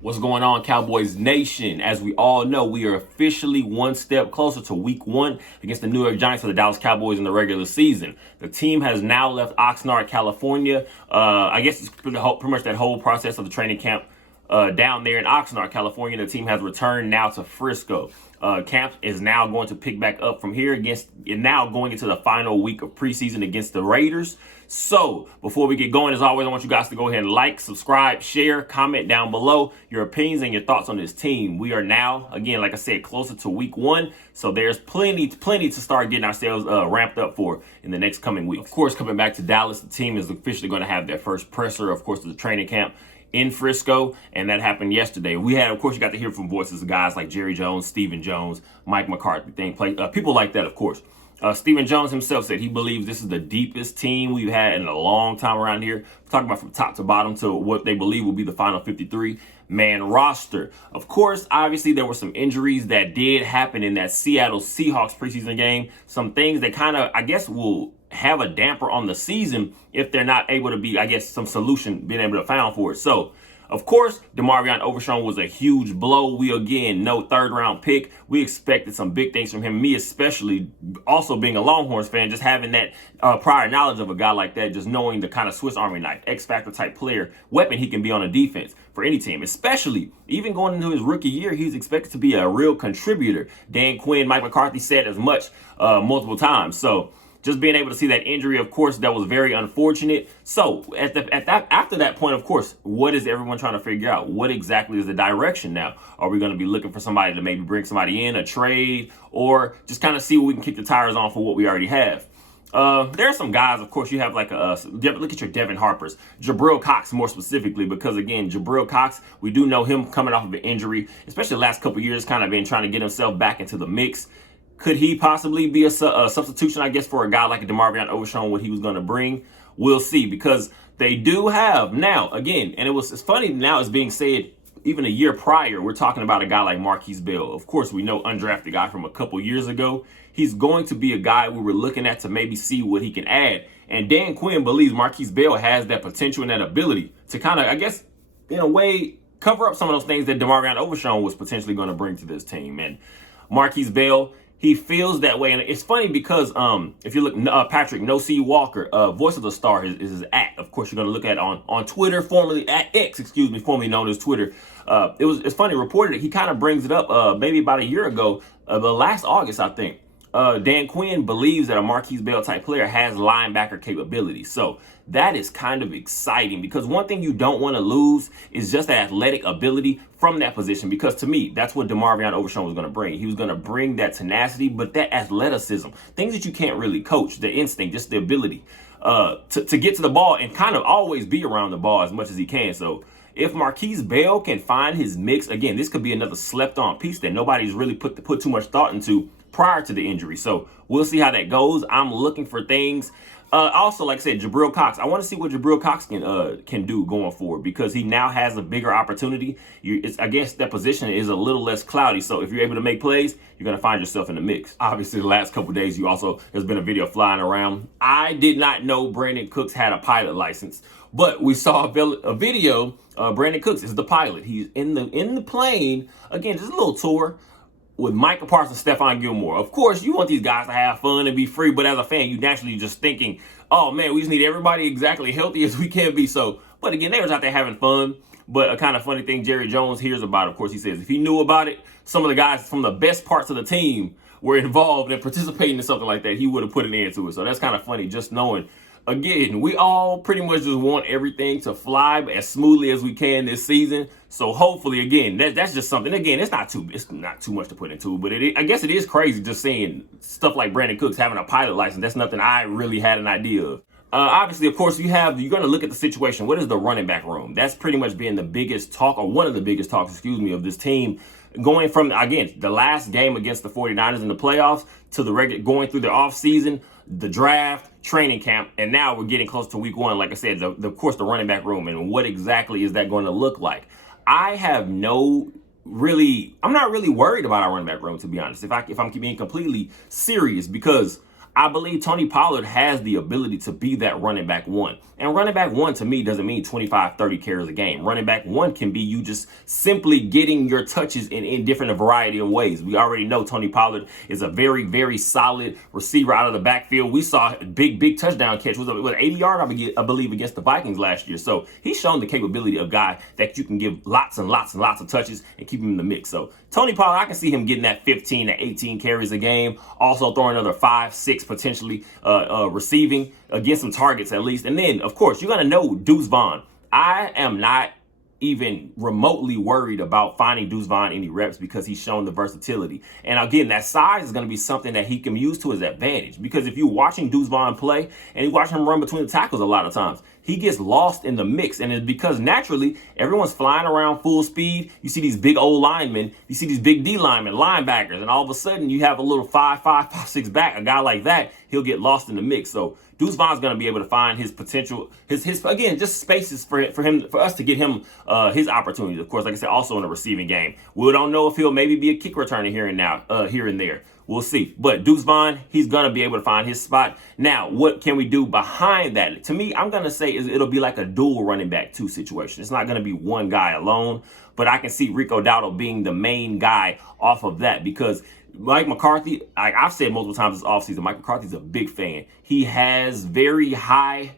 What's going on, Cowboys Nation? As we all know, we are officially one step closer to week 1 against the New York Giants for the Dallas Cowboys in the regular season. The team has now left Oxnard, California. I guess it's pretty much that whole process of the training camp down there in Oxnard, California. The team has returned now to Frisco. Camp is now going to pick back up from here now going into the final week of preseason against the Raiders. So before we get going, as always, I want you guys to go ahead and like, subscribe, share, comment down below your opinions and your thoughts on this team. We are now, again, like I said, closer to week 1. So there's plenty to start getting ourselves ramped up for in the next coming weeks. Of course, coming back to Dallas, the team is officially going to have their first presser, of course, to the training camp in Frisco, and that happened yesterday. We had, of course, you got to hear from voices of guys like Jerry Jones, Stephen Jones, Mike McCarthy, people like that, of course. Stephen Jones himself said he believes this is the deepest team we've had in a long time around here. We're talking about from top to bottom to what they believe will be the final 53-man roster. Of course, obviously, there were some injuries that did happen in that Seattle Seahawks preseason game. Some things that kind of, I guess, will have a damper on the season if they're not able to be, I guess, some solution being able to find for it. So, of course, Overshown was a huge blow. We, again, no third-round pick. We expected some big things from him, me especially, also being a Longhorns fan, just having that prior knowledge of a guy like that, just knowing the kind of Swiss Army knife, X-Factor type player, weapon he can be on a defense for any team, especially even going into his rookie year, he's expected to be a real contributor. Dan Quinn, Mike McCarthy said as much multiple times. So, just being able to see that injury, of course, that was very unfortunate. So after that point, of course, what is everyone trying to figure out? What exactly is the direction now? Are we going to be looking for somebody to maybe bring somebody in, a trade, or just kind of see what we can kick the tires on for what we already have? There are some guys, of course, you have like look at your Devin Harpers, Jabril Cox more specifically, because again, Jabril Cox, we do know him coming off of an injury, especially the last couple of years, kind of been trying to get himself back into the mix. Could he possibly be a substitution, I guess, for a guy like a Overshown, what he was going to bring? We'll see, because they do have now, again, and it's funny now it's being said even a year prior, we're talking about a guy like Marquise Bell. Of course, we know undrafted guy from a couple years ago. He's going to be a guy we were looking at to maybe see what he can add. And Dan Quinn believes Marquise Bell has that potential and that ability to kind of, I guess, in a way, cover up some of those things that Overshown was potentially going to bring to this team. And Marquise Bell, he feels that way, and it's funny because if you look, Patrick No C Walker, Voice of the Star is his @ Of course, you're gonna look at on Twitter, formerly @X, formerly known as Twitter. It's funny, reported that he kind of brings it up maybe about a year ago, the last August, I think. Dan Quinn believes that a Marquise Bell type player has linebacker capability. So that is kind of exciting, because one thing you don't want to lose is just the athletic ability from that position, because to me, that's what Overshown was going to bring. He was going to bring that tenacity, but that athleticism, things that you can't really coach, the instinct, just the ability to get to the ball and kind of always be around the ball as much as he can. So if Marquise Bell can find his mix, again, this could be another slept-on piece that nobody's really put too much thought into prior to the injury. So we'll see how that goes. I'm looking for things. Also, like I said, Jabril Cox. I want to see what Jabril Cox can do going forward, because he now has a bigger opportunity. I guess that position is a little less cloudy. So if you're able to make plays, you're going to find yourself in the mix. Obviously, the last couple of days, there's been a video flying around. I did not know Brandon Cooks had a pilot license, but we saw a video. Brandon Cooks is the pilot. He's in the plane. Again, just a little tour with Micah Parsons, Stephon Gilmore. Of course, you want these guys to have fun and be free, but as a fan, you naturally just thinking, oh man, we just need everybody exactly healthy as we can be. So, but again, they was out there having fun. But a kind of funny thing Jerry Jones hears about, of course, he says if he knew about it, some of the guys from the best parts of the team were involved in participating in something like that, he would have put an end to it. So that's kind of funny, just knowing. Again, we all pretty much just want everything to fly as smoothly as we can this season. So hopefully, again, that's just something. Again, it's not too much to put into, but I guess it is crazy just seeing stuff like Brandon Cooks having a pilot license. That's nothing I really had an idea of. Obviously, of course, you're going to look at the situation. What is the running back room? That's pretty much been the biggest talk, or one of the biggest talks, of this team. Going from, again, the last game against the 49ers in the playoffs to going through the offseason, the draft, training camp, and now we're getting close to week 1. Like I said, of course, the running back room, and what exactly is that going to look like? I'm not really worried about our running back room, to be honest, if I'm being completely serious, because I believe Tony Pollard has the ability to be that running back one. And running back one to me doesn't mean 25, 30 carries a game. Running back one can be you just simply getting your touches in different variety of ways. We already know Tony Pollard is a very, very solid receiver out of the backfield. We saw a big touchdown catch. Was it 80 yard, I believe, against the Vikings last year. So he's shown the capability of a guy that you can give lots and lots of touches and keep him in the mix. So Tony Pollard, I can see him getting that 15 to 18 carries a game. Also throwing another 5, 6 potentially receiving, against some targets at least. And then, of course, you're going to know Deuce Vaughn. I am not even remotely worried about finding Deuce Vaughn any reps because he's shown the versatility. And again, that size is going to be something that he can use to his advantage, because if you're watching Deuce Vaughn play and you watch him run between the tackles a lot of times, he gets lost in the mix. And it's because naturally everyone's flying around full speed. You see these big old linemen, you see these big D linemen, linebackers, and all of a sudden you have a little 5'5", 6 back, a guy like that, he'll get lost in the mix. So Deuce Vaughn's going to be able to find his potential, his again, just spaces for us to get him his opportunities. Of course, like I said, also in the receiving game. We don't know if he'll maybe be a kick returner here and there. We'll see. But Deuce Vaughn, he's going to be able to find his spot. Now, what can we do behind that? To me, I'm going to say it'll be like a dual running back 2 situation. It's not going to be one guy alone, but I can see Rico Dowdle being the main guy off of that, because Mike McCarthy, I've said multiple times this offseason, Mike McCarthy's a big fan. He has very high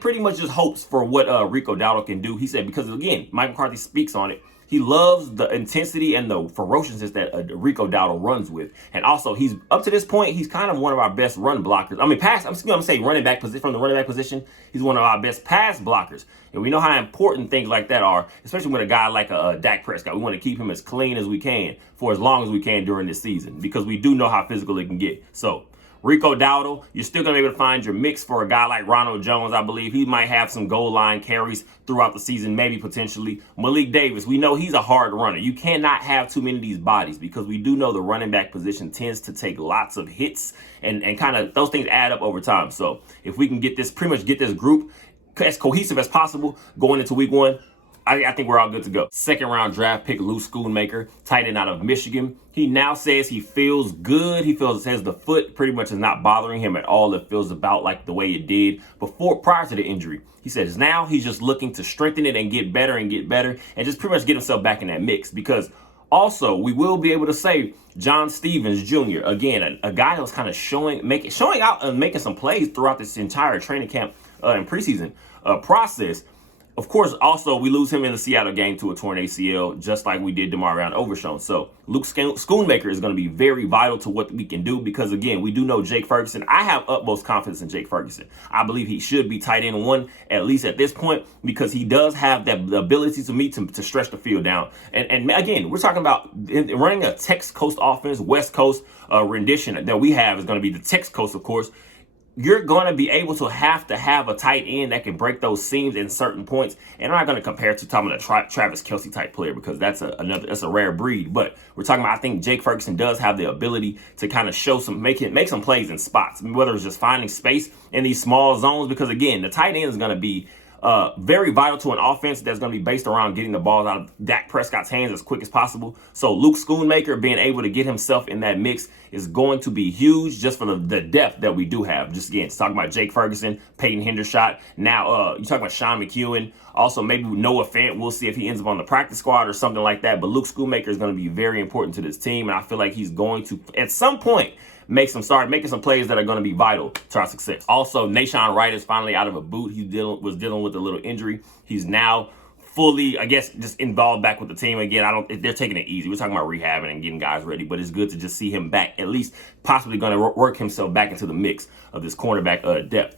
pretty much just hopes for what Rico Dowdle can do. He said, because again, Mike McCarthy speaks on it. He loves the intensity and the ferociousness that Rico Dowdle runs with. And also, he's up to this point, he's kind of one of our best run blockers. I mean, I'm going to say running back position, from the running back position, he's one of our best pass blockers. And we know how important things like that are, especially with a guy like a Dak Prescott. We want to keep him as clean as we can for as long as we can during this season, because we do know how physical it can get. So Rico Dowdle, you're still going to be able to find your mix for a guy like Ronald Jones. I believe he might have some goal line carries throughout the season, maybe potentially. Malik Davis, we know he's a hard runner. You cannot have too many of these bodies, because we do know the running back position tends to take lots of hits, and kind of those things add up over time. So if we can get this group as cohesive as possible going into week 1, I think we're all good to go. 2nd round draft pick, Luke Schoonmaker, tight end out of Michigan. He now says he feels good. Says the foot pretty much is not bothering him at all. It feels about like the way it did prior to the injury. He says now he's just looking to strengthen it and get better and just pretty much get himself back in that mix, because also we will be able to say John Stevens Jr., again, a guy who's kind of showing out and making some plays throughout this entire training camp and preseason process. Of course, also, we lose him in the Seattle game to a torn ACL, just like we did DeMar around Overshown. So Luke Schoonmaker is going to be very vital to what we can do, because, again, we do know Jake Ferguson. I have utmost confidence in Jake Ferguson. I believe he should be tight end 1, at least at this point, because he does have the ability to stretch the field down. And again, we're talking about running a Tex Coast offense, West Coast rendition that we have is going to be the Tex Coast, of course. You're going to be able to have a tight end that can break those seams in certain points. And I'm not going to compare it to talking about a Travis Kelce type player, because that's a rare breed. But we're talking about, I think Jake Ferguson does have the ability to kind of make some plays in spots, whether it's just finding space in these small zones, because again, the tight end is going to be very vital to an offense that's going to be based around getting the balls out of Dak Prescott's hands as quick as possible. So Luke Schoonmaker being able to get himself in that mix is going to be huge, just for the depth that we do have. Just again, talking about Jake Ferguson, Peyton Hendershot. Now you talk about Sean McEwen. Also, maybe Noah Fant. We'll see if he ends up on the practice squad or something like that. But Luke Schoonmaker is going to be very important to this team, and I feel like he's going to, at some point, start making some plays that are going to be vital to our success. Also, Nashawn Wright is finally out of a boot. He was dealing with a little injury. He's now fully, I guess, just involved back with the team again. They're taking it easy. We're talking about rehabbing and getting guys ready, but it's good to just see him back, at least possibly going to work himself back into the mix of this cornerback depth.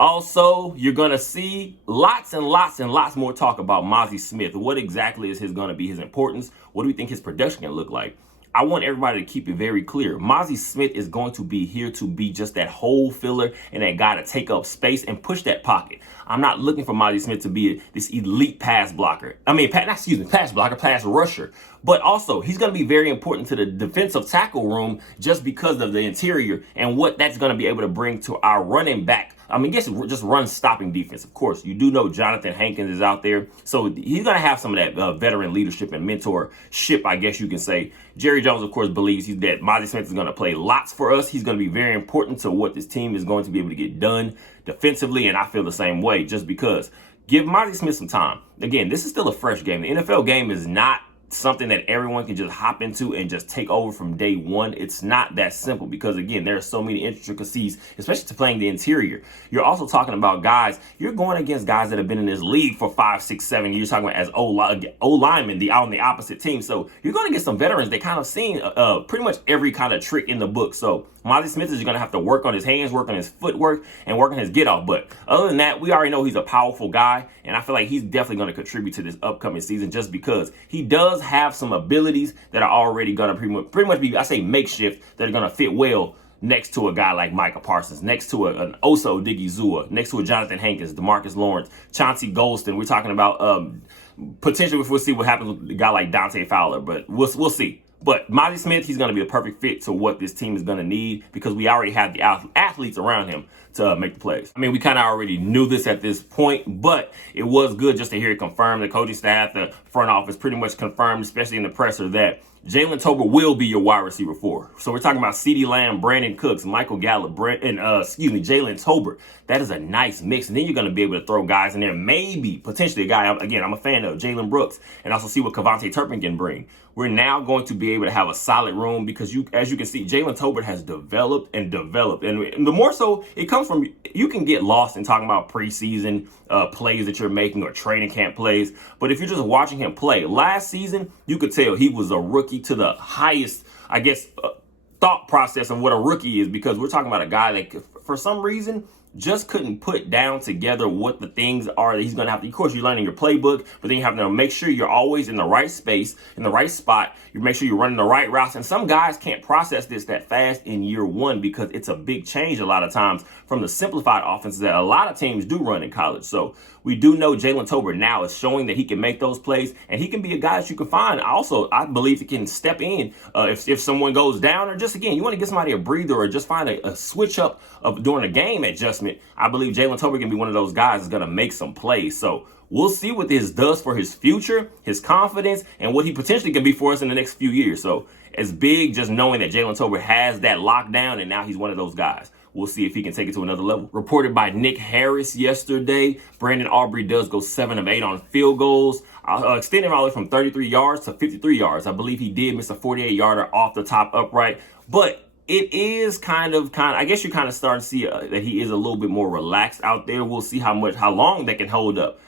Also, you're going to see lots and lots more talk about Mazi Smith. What exactly is going to be his importance? What do we think his production can look like? I want everybody to keep it very clear. Mazi Smith is going to be here to be just that hole filler and that guy to take up space and push that pocket. I'm not looking for Mazi Smith to be this elite pass blocker. Pass rusher. But also, he's going to be very important to the defensive tackle room just because of the interior and what that's going to be able to bring to our running back. I mean, just run stopping defense. Of course, you do know Jonathan Hankins is out there. So he's going to have some of that veteran leadership and mentorship, I guess you can say. Jerry Jones, of course, believes that Mazi Smith is going to play lots for us. He's going to be very important to what this team is going to be able to get done defensively. And I feel the same way just because. Give Mazi Smith some time. Again, this is still a fresh game. The NFL game is not something that everyone can just hop into and just take over from day one. It's not that simple because, again, there are so many intricacies, especially to playing the interior. You're also talking about guys, you're going against guys that have been in this league for 5, 6, 7 years, talking about as O-linemen on the opposite team. So you're going to get some veterans that kind of seen pretty much every kind of trick in the book. So Mazi Smith is going to have to work on his hands, work on his footwork, and work on his get-off. But other than that, we already know he's a powerful guy, and I feel like he's definitely going to contribute to this upcoming season just because he does have some abilities that are already going to pretty much be, I say, makeshift, that are going to fit well next to a guy like Micah Parsons, next to an Oso Digizua, next to a Jonathan Hankins, DeMarcus Lawrence, Chauncey Golston. We're talking about potentially, we'll see what happens with a guy like Dante Fowler, but we'll see. But Mazi Smith, he's going to be the perfect fit to what this team is going to need because we already have the athletes around him to make the plays. I mean, we kind of already knew this at this point, but it was good just to hear it confirmed. The coaching staff, the front office pretty much confirmed, especially in the presser, that Jalen Tolbert will be your wide receiver 4. So we're talking about CeeDee Lamb, Brandon Cooks, Michael Gallup, Jalen Tolbert. That is a nice mix. And then you're going to be able to throw guys in there. Maybe, potentially a guy, again, I'm a fan of Jalen Brooks, and also see what Kevontae Turpin can bring. We're now going to be able to have a solid room because as you can see, Jalen Tolbert has developed and developed. And the more so it comes from, you can get lost in talking about preseason plays that you're making or training camp plays. But if you're just watching him play, last season, you could tell he was a rookie to the highest, I guess, thought process of what a rookie is, because we're talking about a guy that for some reason just couldn't put down together what the things are that he's going to have to. Of course, you're learning your playbook, but then you have to make sure you're always in the right space, in the right spot. You make sure you're running the right routes. And some guys can't process this that fast in year one because it's a big change a lot of times from the simplified offenses that a lot of teams do run in college. So we do know Jalen Tolbert now is showing that he can make those plays, and he can be a guy that you can find. Also, I believe he can step in if someone goes down, or just, again, you want to get somebody a breather or just find a switch up of during a game adjustment. I believe Jalen Tolbert can be one of those guys that's going to make some plays. So we'll see what this does for his future, his confidence, and what he potentially can be for us in the next few years. So it's big just knowing that Jalen Tolbert has that lockdown, and now he's one of those guys. We'll see if he can take it to another level. Reported by Nick Harris yesterday, Brandon Aubrey does go 7 of 8 on field goals, extending all the way from 33 yards to 53 yards. I believe he did miss a 48-yarder off the top upright, but it is kind of, I guess you're kind of starting to see that he is a little bit more relaxed out there. We'll see how long that can hold up.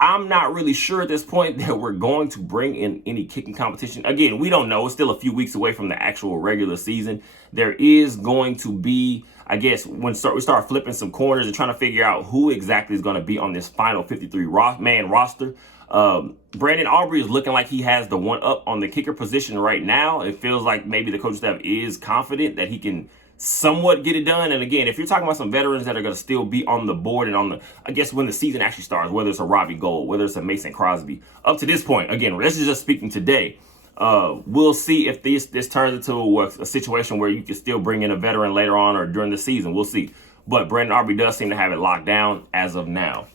I'm not really sure at this point that we're going to bring in any kicking competition. Again, we don't know. It's still a few weeks away from the actual regular season. There is going to be, I guess, when we start flipping some corners and trying to figure out who exactly is going to be on this final 53-man roster. Brandon Aubrey is looking like he has the one up on the kicker position right now. It feels like maybe the coaching staff is confident that he can somewhat get it done. And again, if you're talking about some veterans that are going to still be on the board and on the, I guess, when the season actually starts, whether it's a Robbie Gould, whether it's a Mason Crosby, up to this point, again, this is just speaking today. We'll see if this turns into a situation where you can still bring in a veteran later on or during the season. We'll see. But Brandon Aubrey does seem to have it locked down as of now.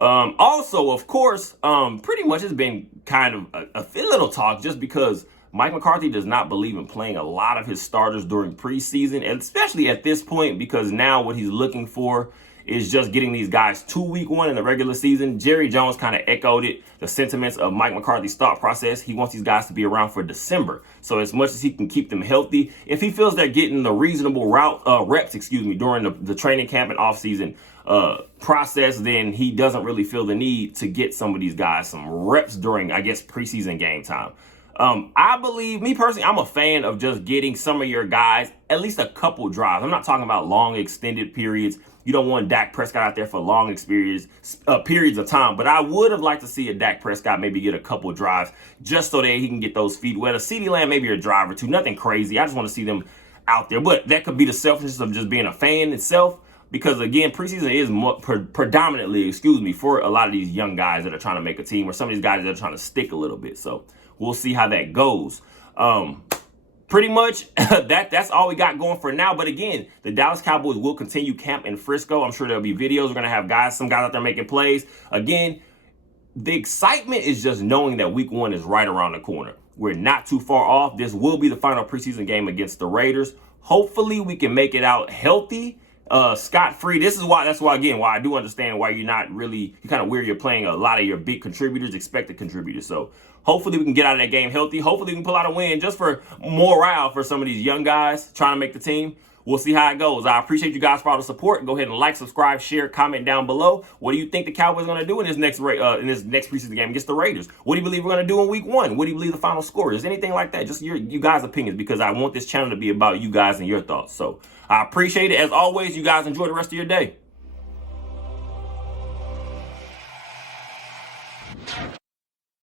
Also, of course, pretty much it's been kind of a little talk just because Mike McCarthy does not believe in playing a lot of his starters during preseason, and especially at this point, because now what he's looking for is just getting these guys to week 1 in the regular season. Jerry Jones kind of echoed the sentiments of Mike McCarthy's thought process. He wants these guys to be around for December. So as much as he can keep them healthy, if he feels they're getting the reasonable reps, during the training camp and offseason process, then he doesn't really feel the need to get some of these guys some reps during, I guess, preseason game time. I believe, me personally, I'm a fan of just getting some of your guys at least a couple drives. I'm not talking about long extended periods. You don't want Dak Prescott out there for long periods of time. But I would have liked to see a Dak Prescott maybe get a couple drives just so that he can get those feet wet. A CeeDee Lamb, maybe a drive or two. Nothing crazy. I just want to see them out there. But that could be the selfishness of just being a fan itself. Because, again, preseason is predominantly, for a lot of these young guys that are trying to make a team, or some of these guys that are trying to stick a little bit. So we'll see how that goes. Pretty much that's all we got going for now. But again, the Dallas Cowboys will continue camp in Frisco. I'm sure there'll be videos. We're going to have some guys out there making plays. Again, the excitement is just knowing that week 1 is right around the corner. We're not too far off. This will be the final preseason game against the Raiders. Hopefully we can make it out healthy, scot-free. That's why I do understand why you're not really, you kind of weird. You're playing a lot of your big contributors, expected contributors. So hopefully we can get out of that game healthy. Hopefully we can pull out a win just for morale for some of these young guys trying to make the team. We'll see how it goes. I appreciate you guys for all the support. Go ahead and like, subscribe, share, comment down below. What do you think the Cowboys are going to do in this next preseason game against the Raiders? What do you believe we're going to do in week 1? What do you believe the final score is? Anything like that? Just you guys' opinions, because I want this channel to be about you guys and your thoughts. So I appreciate it. As always, you guys enjoy the rest of your day.